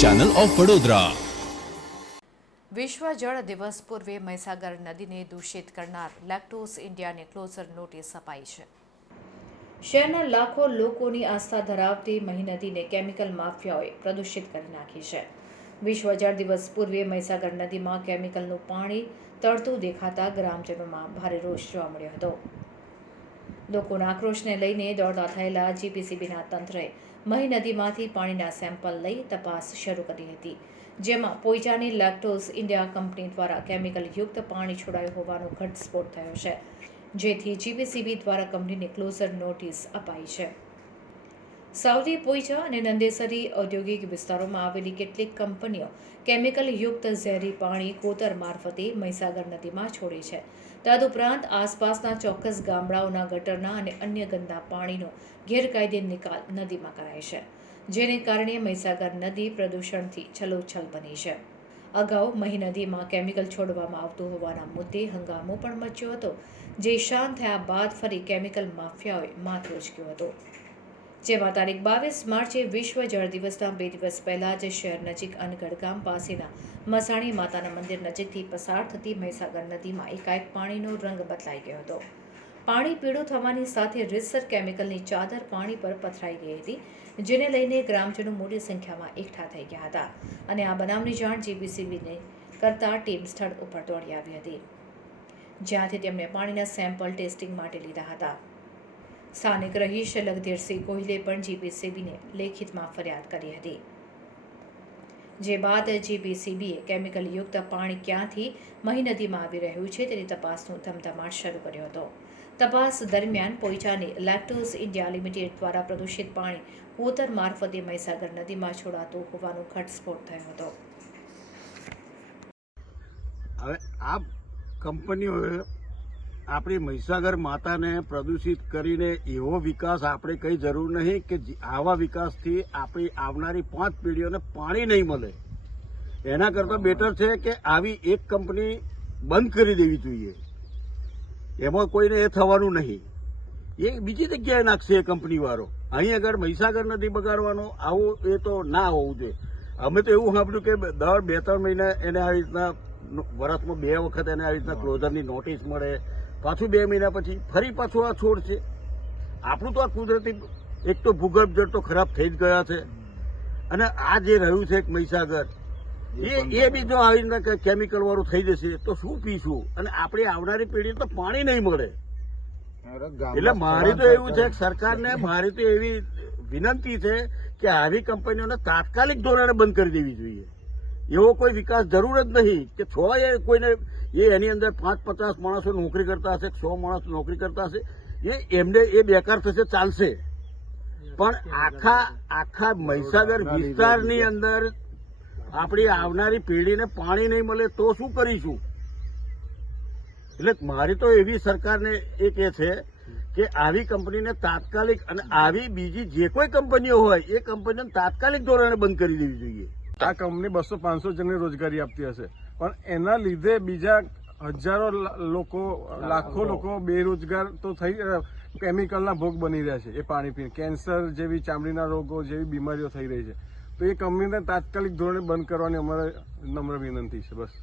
Channel of Vadodara વિશ્વ જળ દિવસ પૂર્વે મહીસાગર નદીને દૂષિત કરનાર લેક્ટોસ ઇન્ડિયાને ક્લોઝર નોટિસ અપાઈ છે. શહેરના લાખો લોકોની આસ્થા ધરાવતી મહી નદીને કેમિકલ માફિયાઓએ પ્રદૂષિત કરી નાખી છે. વિશ્વ જળ દિવસ પૂર્વે મહીસાગર નદીમાં કેમિકલનું પાણી તરતું દેખાતા ગ્રામજનોમાં ભારે રોષ જોવા મળ્યો હતો. લોકોના આક્રોશને લઈને દોડતા થયેલા જીપીસીબીના તંત્રએ મહી નદીમાંથી પાણીના સેમ્પલ લઈ તપાસ શરૂ કરી હતી, જેમાં પોઈચાની લેક્ટોઝ ઇન્ડિયા કંપની દ્વારા કેમિકલ યુક્ત પાણી છોડાયું હોવાનો ઘટસ્ફોટ થયો છે, જેથી જીપીસીબી દ્વારા કંપનીને ક્લોઝર નોટિસ અપાઈ છે. સાઉદી પોઈચા અને નંદેસરી ઔદ્યોગિક વિસ્તારોમાં આવેલી કેટલીક કંપનીઓ કેમિકલ યુક્ત ઝેરી પાણી કોતર મારફતે મહીસાગર નદીમાં છોડે છે. તદુપરાંત આસપાસના ચોક્કસ ગામડાઓના ગટરના અને અન્ય ગંદા પાણીનો ગેરકાયદે નિકાલ નદીમાં કરાય છે, જેને કારણે મહીસાગર નદી પ્રદૂષણથી છલોછલ બની છે. અગાઉ મહી નદીમાં કેમિકલ છોડવામાં આવતું હોવાના મુદ્દે હંગામો પણ મચ્યો હતો, જે શાંત થયા બાદ ફરી કેમિકલ માફિયાઓએ માથું ઉચક્યો હતું. જેમાં તારીખ બાવીસ માર્ચે વિશ્વ જળ દિવસના બે દિવસ પહેલાં જ શહેર નજીક અનગઢ ગામ પાસેના મસાણી માતાના મંદિર નજીકથી પસાર થતી મહીસાગર નદીમાં એકાએક પાણીનો રંગ બદલાઈ ગયો હતો. પાણી પીળું થવાની સાથે રીતસર કેમિકલની ચાદર પાણી પર પથરાઈ ગઈ હતી, જેને લઈને ગ્રામજનો મોટી સંખ્યામાં એકઠા થઈ ગયા હતા અને આ બનાવની જાણ જીબીસીબીને કરતા ટીમ સ્થળ ઉપર દોડી આવી હતી. જ્યાંથી તેમણે પાણીના સેમ્પલ ટેસ્ટિંગ માટે લીધા હતા. સ્થાનિક રહીશ લગધીરસિંહ ગોહિલે પણ જીપીસીબીને લેખિતમાં ફરિયાદ કરી હતી. જે બાદ જીપીસીબીએ કેમિકલયુક્ત પાણી ક્યાંથી મહી નદીમાં આવી રહ્યું છે તેની તપાસનો ધમધમાટ શરૂ કર્યો હતો. તપાસ દરમિયાન પોઈચાની લેક્ટોઝ ઇન્ડિયા લિમિટેડ દ્વારા પ્રદૂષિત પાણી કોતર મારફતે મહીસાગર નદીમાં છોડાતું હોવાનો ઘટસ્ફોટ થયો હતો. હવે આ કંપનીઓએ આપણી મહીસાગર માતાને પ્રદૂષિત કરીને એવો વિકાસ આપણે કઈ જરૂર નહીં કે આવા વિકાસથી આપણી આવનારી પાંચ પેઢીઓને પાણી નહીં મળે. એના કરતાં બેટર છે કે આવી એક કંપની બંધ કરી દેવી જોઈએ. એમાં કોઈને એ થવાનું નહીં. એ બીજી જગ્યાએ નાખશે એ કંપનીવાળો. અહીં આગળ મહીસાગર નથી બગાડવાનો આવું એ તો ના હોવું જોઈએ. અમે તો એવું સાંભળ્યું કે દર બે ત્રણ મહિના એને આવી રીતના વર્ષમાં બે વખત એને આવી રીતના ક્લોઝરની નોટિસ મળે. પાછું બે મહિના પછી ફરી પાછું આ છોડ છે. આપણું તો આ કુદરતી એક તો ભૂગર્ભ જળ તો ખરાબ થઈ જ ગયા છે. અને આ જે રહ્યું છે એક મહીસાગર એ એ બી જો આવી રીતના કેમિકલ વાળું થઈ જશે તો શું પીશું? અને આપણી આવનારી પેઢી તો પાણી નહીં મળે. એટલે મારી તો એવું છે કે સરકારને મારી તો એવી વિનંતી છે કે આવી કંપનીઓને તાત્કાલિક ધોરણે બંધ કરી દેવી જોઈએ. એવો કોઈ વિકાસ જરૂર જ નહીં કે છ કોઈને એ એની અંદર પાંચ પચાસ માણસો નોકરી કરતા હશે સો માણસ નોકરી કરતા હશે. એ એમને એ બેકાર થશે ચાલશે. પણ આખા આખા મહીસાગર વિસ્તારની અંદર આપણી આવનારી પેઢીને પાણી નહીં મળે તો શું કરીશું? એટલે મારી તો એવી સરકારને એ એ છે કે આવી કંપનીને તાત્કાલિક અને આવી બીજી જે કોઈ કંપનીઓ હોય એ કંપનીને તાત્કાલિક ધોરણે બંધ કરી દેવી જોઈએ. આ કંપની બસો પાંચસો જણને રોજગારી આપતી હશે. પણ એના લીધે બીજા હજારો લોકો લાખો. લોકો બેરોજગાર તો થઈ કેમિકલના ભોગ બની રહ્યા છે એ પાણી પીને. કેન્સર જેવી ચામડીના રોગો જેવી બીમારીઓ થઈ રહી છે. તો એ કંપનીને તાત્કાલિક ધોરણે બંધ કરવાની અમારે નમ્ર વિનંતી છે બસ.